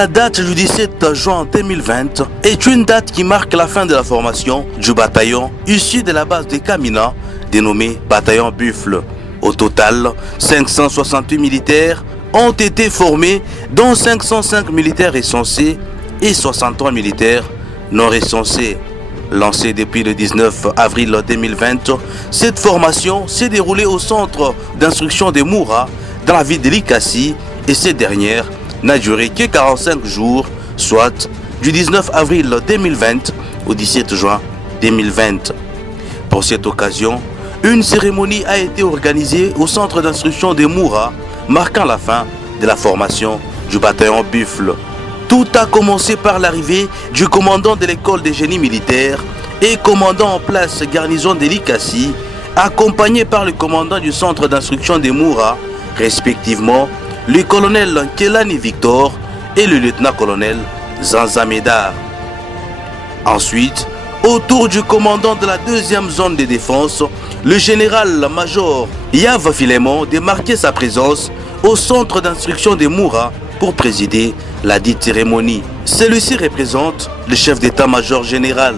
La date du 17 juin 2020 est une date qui marque la fin de la formation du bataillon issu de la base de Kamina, dénommé bataillon Buffle. Au total, 568 militaires ont été formés, dont 505 militaires recensés et 63 militaires non recensés. Lancée depuis le 19 avril 2020, cette formation s'est déroulée au centre d'instruction de Moura, dans la ville de Likasi, et cette dernière n'a duré que 45 jours, soit du 19 avril 2020 au 17 juin 2020. Pour cette occasion, une cérémonie a été organisée au centre d'instruction de Moura, marquant la fin de la formation du bataillon Buffle. Tout a commencé par l'arrivée du commandant de l'école des génies militaires et commandant en place garnison de Likasi, accompagné par le commandant du centre d'instruction de Moura, respectivement le colonel Kelani Victor et le lieutenant-colonel Zanza Medar. Ensuite, autour du commandant de la deuxième zone de défense, le général-major Yav Filemon démarquait sa présence au centre d'instruction de Moura pour présider la dite cérémonie. Celui-ci représente le chef d'état-major général.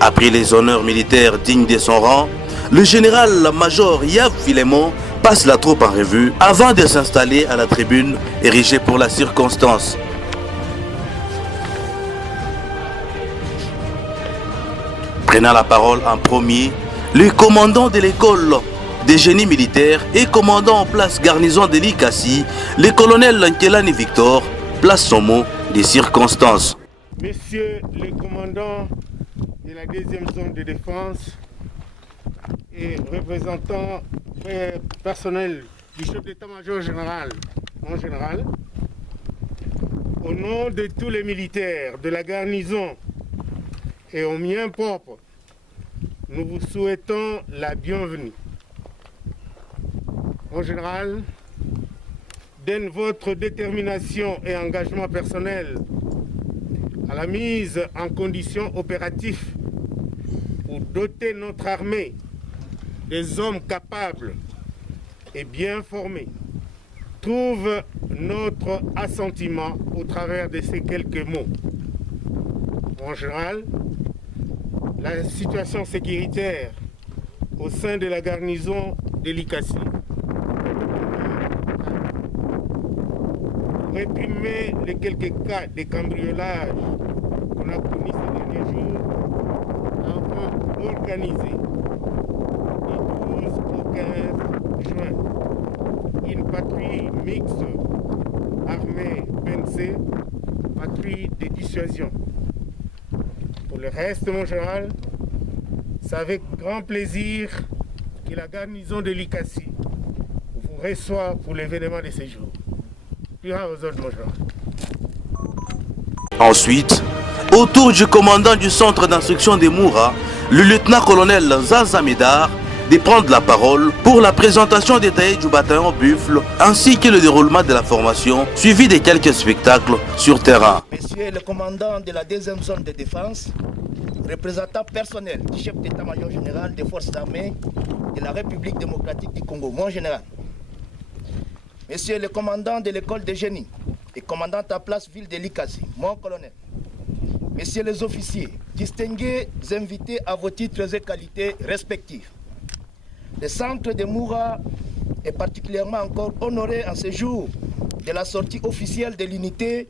Après les honneurs militaires dignes de son rang, le général-major Yav Filemon passe la troupe en revue avant de s'installer à la tribune érigée pour la circonstance. Prenant la parole en premier, le commandant de l'école des génies militaires et commandant en place garnison de Likasi, le colonel Nkelani Victor, place son mot des circonstances. Messieurs les commandants de la deuxième zone de défense et représentants personnels du chef d'état-major général, en général, au nom de tous les militaires de la garnison et au mien propre, nous vous souhaitons la bienvenue. En général, donne votre détermination et engagement personnel à la mise en condition opérative pour doter notre armée des hommes capables et bien formés, trouve notre assentiment au travers de ces quelques mots. En général, la situation sécuritaire au sein de la garnison de Likasi, réprimer les quelques cas de cambriolage qu'on a connus ces derniers jours, avons organisé du 12 au 15 juin une patrouille mixte armée PNC, patrouille de dissuasion. Pour le reste, mon général, c'est avec grand plaisir que la garnison de Likasi vous reçoit pour l'événement de ce jour. Plus à aux autres, mon général. Ensuite, autour du commandant du centre d'instruction de Moura, le lieutenant-colonel Zanza Medar, de prendre la parole pour la présentation détaillée du bataillon Buffle ainsi que le déroulement de la formation, suivi de quelques spectacles sur terrain. Monsieur le commandant de la deuxième zone de défense, représentant personnel du chef d'état-major général des forces armées de la République démocratique du Congo, mon général. Monsieur le commandant de l'école des génies et commandant à place ville de Likasi, mon colonel. Messieurs les officiers, distingués invités à vos titres et qualités respectifs. Le centre de Moura est particulièrement encore honoré en ce jour de la sortie officielle de l'unité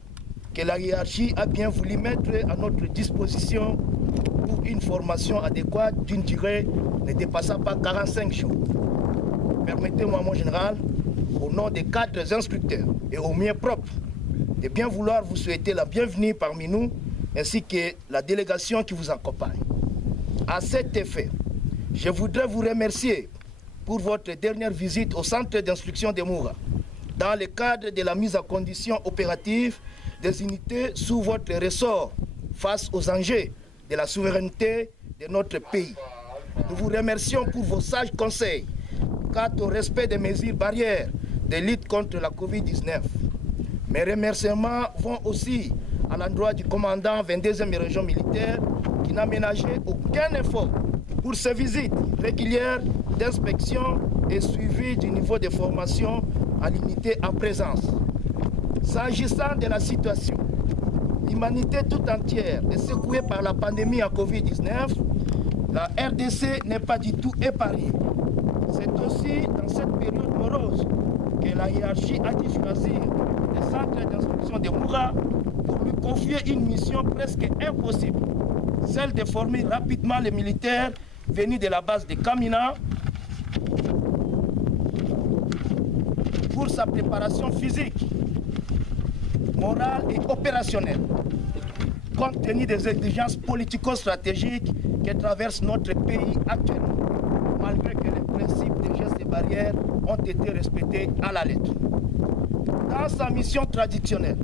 que la hiérarchie a bien voulu mettre à notre disposition pour une formation adéquate d'une durée ne dépassant pas 45 jours. Permettez-moi, mon général, au nom des cadres instructeurs et au mien propre, de bien vouloir vous souhaiter la bienvenue parmi nous, ainsi que la délégation qui vous accompagne. À cet effet, je voudrais vous remercier pour votre dernière visite au centre d'instruction de Moura, dans le cadre de la mise en condition opérative des unités sous votre ressort face aux enjeux de la souveraineté de notre pays. Nous vous remercions pour vos sages conseils quant au respect des mesures barrières de lutte contre la Covid-19. Mes remerciements vont aussi à l'endroit du commandant 22e région militaire qui n'a ménagé aucun effort pour ces visites régulières d'inspection et suivi du niveau de formation à l'unité en présence. S'agissant de la situation, l'humanité tout entière est secouée par la pandémie à Covid-19. La RDC n'est pas du tout épargnée. C'est aussi dans cette période morose que la hiérarchie a dû choisir le centre d'instruction de Moura pour lui confier une mission presque impossible, celle de former rapidement les militaires venus de la base de Kamina pour sa préparation physique, morale et opérationnelle, compte tenu des exigences politico-stratégiques que traverse notre pays actuellement, malgré que les principes des gestes et barrières ont été respectés à la lettre. Dans sa mission traditionnelle,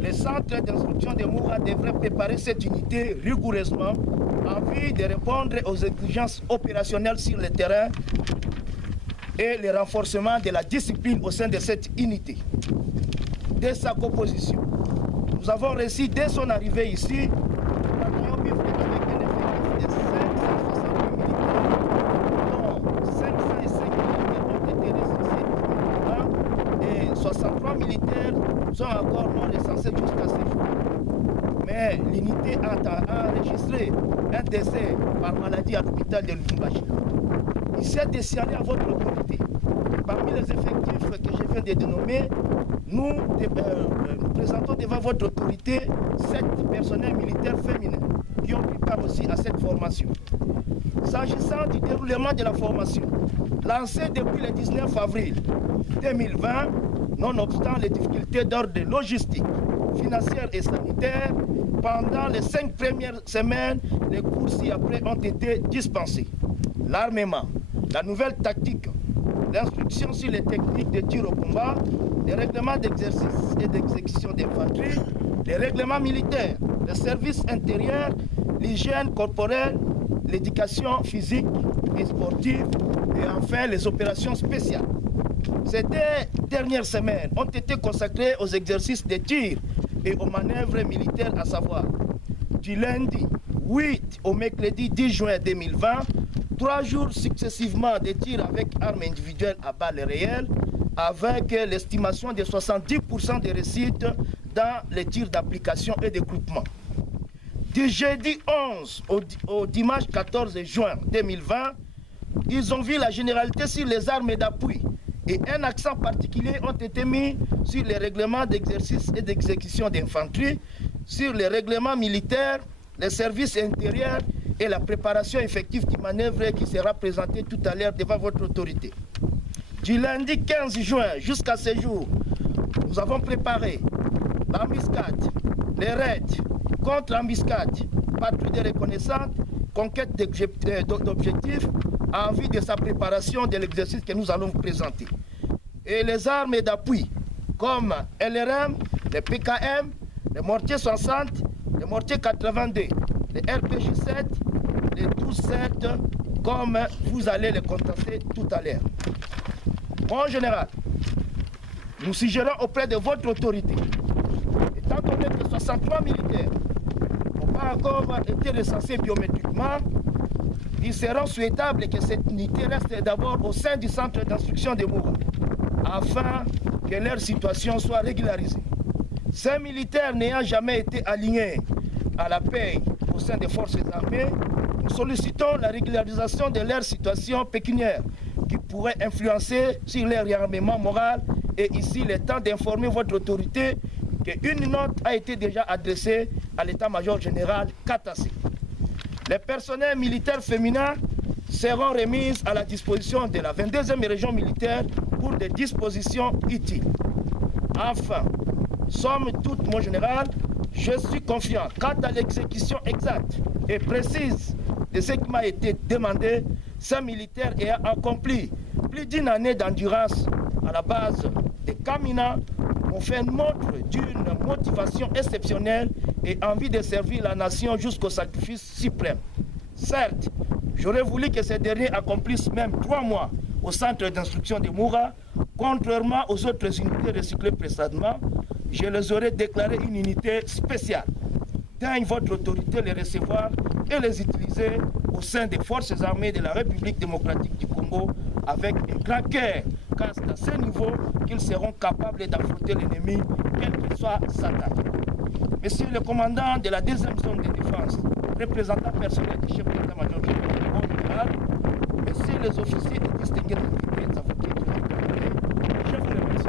le centre d'instruction de Moura devrait préparer cette unité rigoureusement en vue de répondre aux exigences opérationnelles sur le terrain et le renforcement de la discipline au sein de cette unité. Dès sa composition, nous avons reçu dès son arrivée ici le bataillon Bifle avec un effectif de 560 militaires, dont 505 militaires ont été recensés et 63 militaires sont encore non recensés jusqu'à ce jour. Mais l'unité a enregistré un décès par maladie à l'hôpital de Lubumbashi. Il s'est décerné à votre autorité. Parmi les effectifs que je viens de dénommer, nous présentons devant votre autorité 7 personnels militaires féminins qui ont pris part aussi à cette formation. S'agissant du déroulement de la formation, lancée depuis le 19 avril 2020, nonobstant les difficultés d'ordre logistique, financière et sanitaire, pendant les 5 premières semaines, les cours ci-après ont été dispensés. L'armement, la nouvelle tactique, l'instruction sur les techniques de tir au combat, les règlements d'exercice et d'exécution d'infanterie, les règlements militaires, le service intérieur, l'hygiène corporelle, l'éducation physique et sportive et enfin les opérations spéciales. Ces 2 dernières semaines ont été consacrées aux exercices de tir et aux manœuvres militaires, à savoir du lundi 8 au mercredi 10 juin 2020, 3 jours successivement de tirs avec armes individuelles à balles réelles, avec l'estimation de 70% de réussite dans les tirs d'application et de groupement. Du jeudi 11 au dimanche 14 juin 2020, ils ont vu la généralité sur les armes d'appui et un accent particulier ont été mis sur les règlements d'exercice et d'exécution d'infanterie, sur les règlements militaires, les services intérieurs et la préparation effective du manœuvre qui sera présentée tout à l'heure devant votre autorité. Du lundi 15 juin jusqu'à ce jour, nous avons préparé l'embuscade, les raids, contre-embuscade, patrouille de reconnaissance, conquête d'objectifs en vue de sa préparation de l'exercice que nous allons vous présenter. Et les armes d'appui, comme LRM, les PKM, les mortiers 60, les mortiers 82, les RPG-7, les 12-7, comme vous allez les contester tout à l'heure. Mon général, nous suggérons auprès de votre autorité, étant donné que 63 militaires n'ont pas encore été recensés biométriquement, il sera souhaitable que cette unité reste d'abord au sein du centre d'instruction de Moura, afin que leur situation soit régularisée. Ces militaires n'ayant jamais été alignés à la paix au sein des forces armées, nous sollicitons la régularisation de leur situation pécuniaire qui pourrait influencer sur leur réarmement moral. Et ici, il est temps d'informer votre autorité qu'une note a été déjà adressée à l'état-major général Katassé. Les personnels militaires féminins seront remises à la disposition de la 22e région militaire pour des dispositions utiles. Enfin, somme toute, mon général, je suis confiant quant à l'exécution exacte et précise de ce qui m'a été demandé. Ces militaires ayant accompli plus d'une année d'endurance à la base de Kamina ont fait montre d'une motivation exceptionnelle et envie de servir la nation jusqu'au sacrifice suprême. Certes, j'aurais voulu que ces derniers accomplissent même 3 mois au centre d'instruction de Moura, contrairement aux autres unités recyclées précédemment. Je les aurais déclaré une unité spéciale. Daigne votre autorité les recevoir et les utiliser au sein des forces armées de la République démocratique du Congo avec un grand cœur, car c'est à ce niveau qu'ils seront capables d'affronter l'ennemi quel qu'il soit s'attaque. Monsieur le commandant de la deuxième zone de défense, représentant personnel du chef d'état-major général, messieurs les officiers et distingués des avocats qui ont été, je vous remercie.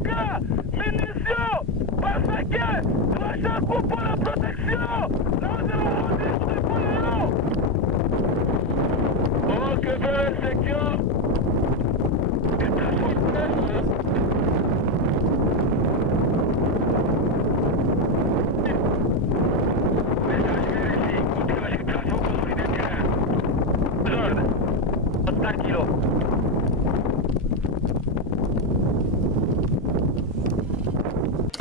Matraqueurs, munitions, parce que l'argent coupe pour la protection. Là, on est rendu sur les points. Oh, que belle section.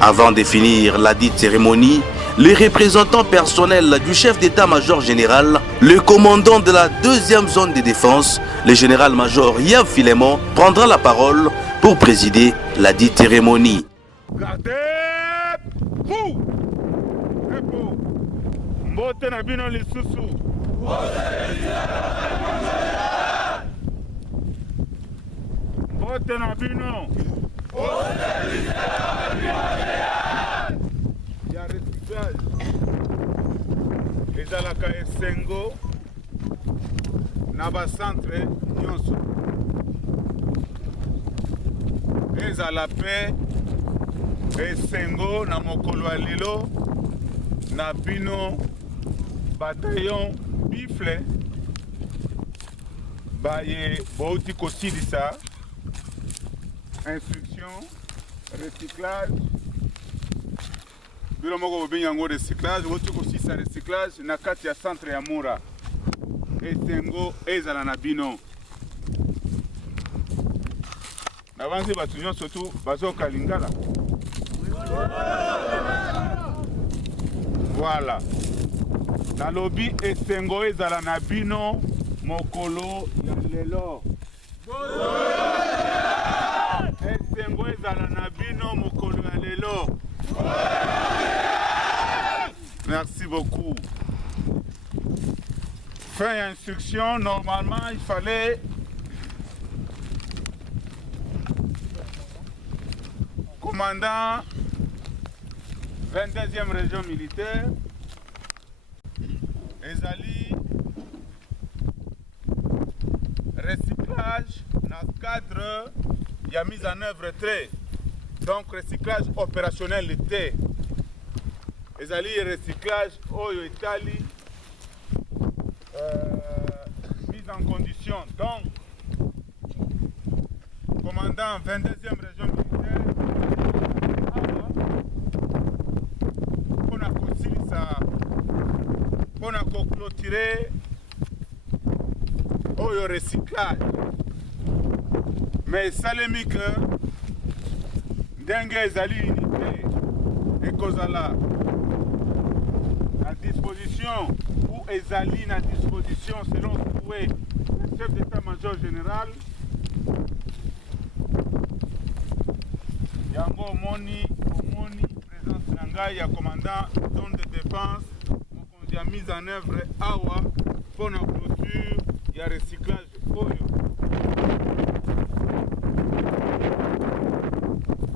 Avant de finir la dite cérémonie, les représentants personnels du chef d'état-major général, le commandant de la deuxième zone de défense, le général-major Yves Filemon, prendra la parole pour présider la dite cérémonie. Gardez-vous! Mbote na bino lisusu. Mbote na bino. Ya recyclage ezalaka esengo na bacentre nyonso, ezala mpe esengo na mokolo ya lelo na bino bataillon bifle baye bouti kosilisa instruction recyclage bino moko bobengi yango recyclage, bouti kosilisa recyclage na kati ya centre ya Mura. Esengo ezala na bino na banzi bato nyonso tu bazoka lingala. Voilà, nalobi esengo ezala na bino mokolo ya lelo. Esengo ezala na bino mokolo ya lelo. Merci beaucoup. Fin d'instruction, normalement il fallait commandant 22e région militaire ezali recyclage dans le cadre de la mise en œuvre très, donc recyclage opérationnel était ezali recyclage oyo etali mise en condition. Donc commandant 22e région militaire pona kosilisa pona clôturer oyo recyclage, mais esalemi ke ndenge ezali unité ekozala na disposition ou ezali na disposition selon souhait le chef d'état-major général. Yango omoni présence na ngai ya commandant zone de défense mokonzi ya mise en œuvre awa pour na clôture ya recyclage oyo.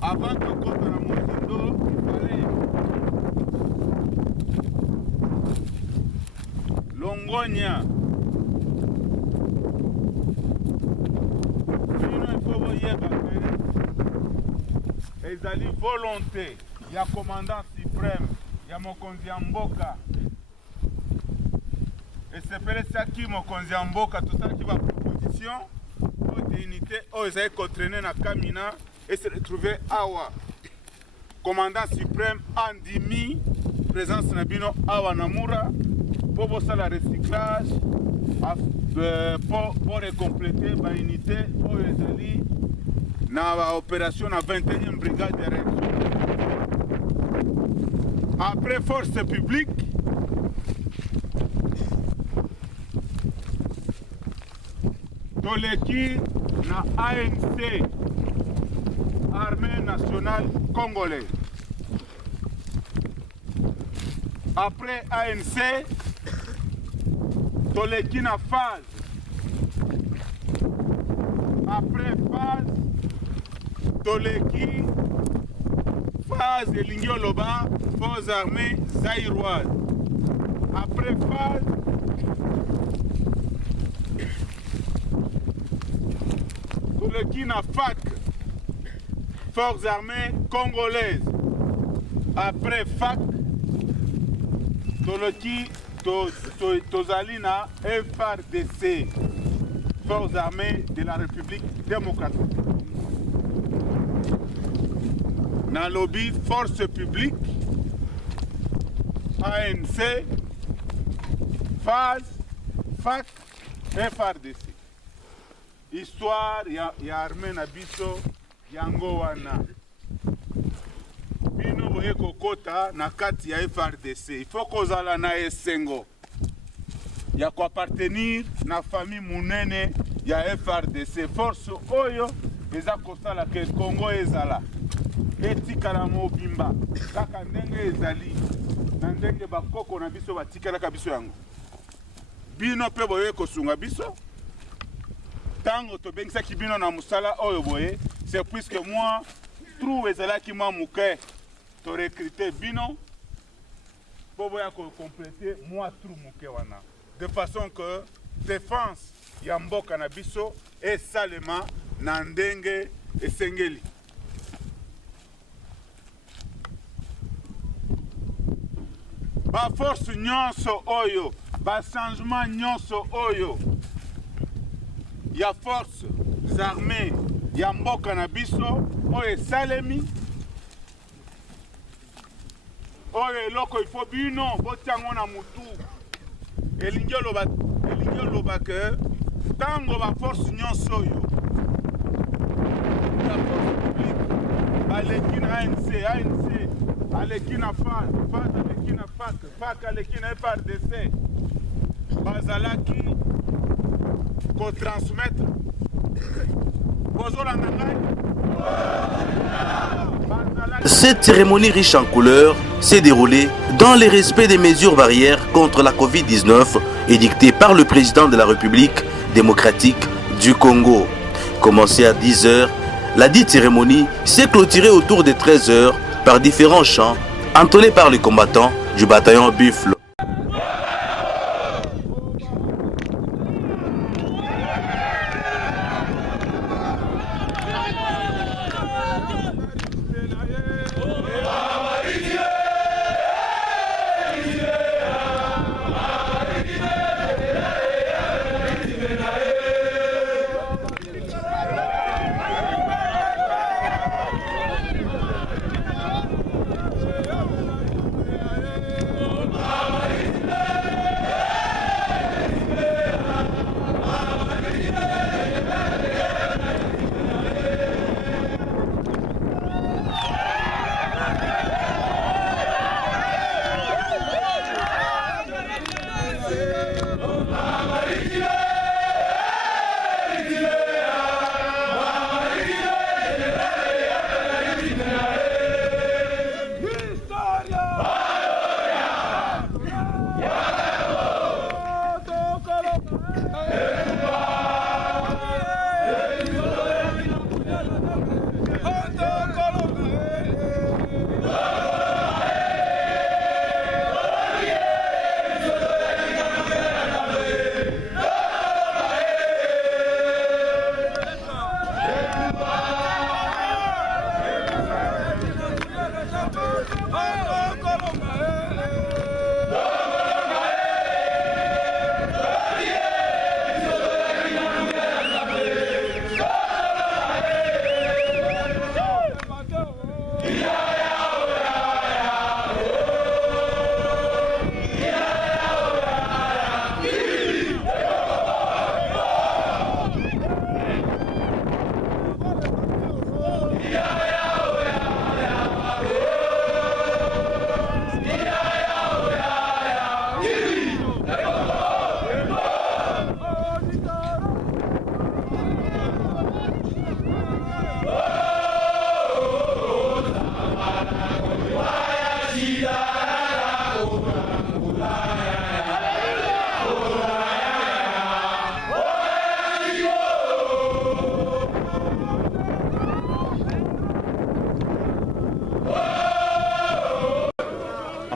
Avant tokota na mozindo ifale longonya bino ifo boyeba ke ezali volonté ya commandant suprême ya mokonzi ya mboka esepelesaki mokonzi ya mboka tosalaki baproposition oyo de unité oyo ezali kotraîne na Kamina et se retrouver awa. Commandant suprême andimi présence na bino awa na Mura pour bosala recyclage pour compléter ba unité oyo ezali na ba opération na 21e brigade de réaction. Après force publique toleki na ANC Armée nationale congolaise. Après ANC, toleki na phase. Après phase, toleki phase elingi oloba forces armées zaïroises. Après phase, toleki na FAC. Forces armées congolaises. Après FAC, tozali na FARDC, Forces armées de la République démocratique. Na lobby force publique, ANC, FAS, FAC, FARDC. Histoire ya armée na biso yango wana. Bino boye kokota na kati ya FARDC. Il faut kozala na esengo ya ko appartenir na famille munene ya FARDC. Force oyo eza kosala ke Congo ezala etikala mobimba kaka ndenge ezali na ndenge bakoko na biso batikalaka biso yango. Bino pe boye kosunga biso tango tobengisaki bino na musala oyo boye, c'est puisque moi trou ezalaki mwa muke to recruter bino po boya ko compléter moi trou muke wana, de façon que défense ya mboka na biso esalema na ndenge esengeli. Ba force nyonso oyo, ba changement nyonso oyo ya forces armées ya mboka na biso oyo esalemi oyo eloko ifo bino botiango na mutu elingi oloba ke tango ba force nyonso oyo ya force publique aleki na ANC aleki na FAS aleki na FAC aleki na FARDC bazalaki ko transmettre Cette cérémonie riche en couleurs s'est déroulée dans le respect des mesures barrières contre la Covid-19 édictées par le président de la République démocratique du Congo. Commencée à 10 h, la dite cérémonie s'est clôturée autour de 13 h par différents chants entonnés par les combattants du bataillon Buffle.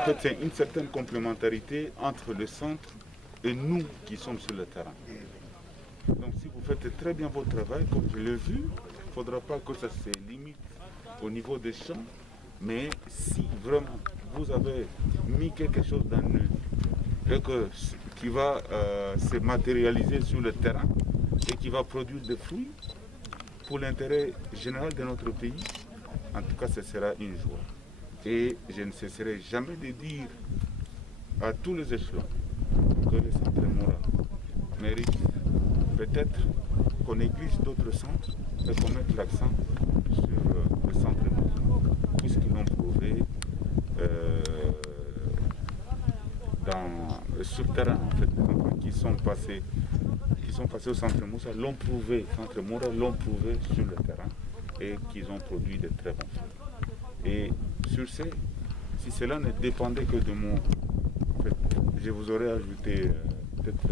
fait, c'est une certaine complémentarité entre le centre et nous qui sommes sur le terrain. Donc si vous faites très bien votre travail, comme je l'ai vu, il ne faudra pas que ça se limite au niveau des champs, mais si vraiment vous avez mis quelque chose dans eux et qui va se matérialiser sur le terrain et qui va produire des fruits pour l'intérêt général de notre pays, en tout cas ce sera une joie. Et je ne cesserai jamais de dire à tous les échelons que le centre Moura mérite peut-être qu'on néglige d'autres centres et qu'on mette l'accent sur le centre Moura, puisqu'ils l'ont prouvé sur le terrain. En fait, les enfants qui sont passés au centre Moussa l'ont prouvé, centre Moura l'ont prouvé sur le terrain et qu'ils ont produit de très bons fruits. Et sur ce, si cela ne dépendait que de moi, en fait, je vous aurais ajouté peut-être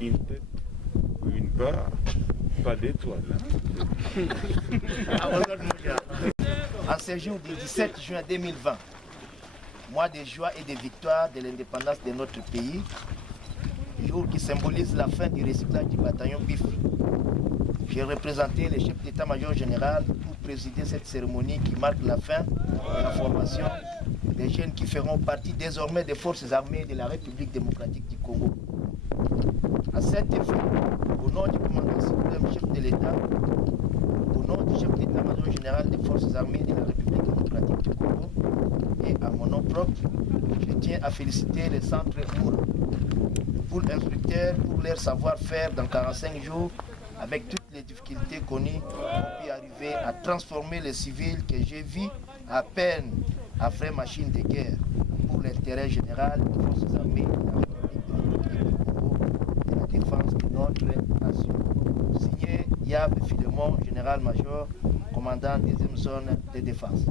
une tête ou une barre, pas d'étoile. En ce jour du 17 juin 2020, mois de joie et de victoire de l'indépendance de notre pays, jour qui symbolise la fin du recyclage du bataillon BIF. J'ai représenté le chef d'état-major général pour présider cette cérémonie qui marque la fin de la formation des jeunes qui feront partie désormais des forces armées de la République démocratique du Congo. À cet effet, au nom du commandant suprême chef de l'État, au nom du chef d'état-major général des forces armées de la République démocratique du Congo et à mon nom propre, je tiens à féliciter le centre Moura, le pool instructeur pour leur savoir-faire dans 45 jours avec toutes les difficultés connues ont pu arriver à transformer les civils que j'ai vus à peine après machine de guerre pour l'intérêt général des forces armées de la République démocratique du Congo et la défense de notre nation. Signé Yab Philemon, général-major, commandant 2e zone de défense.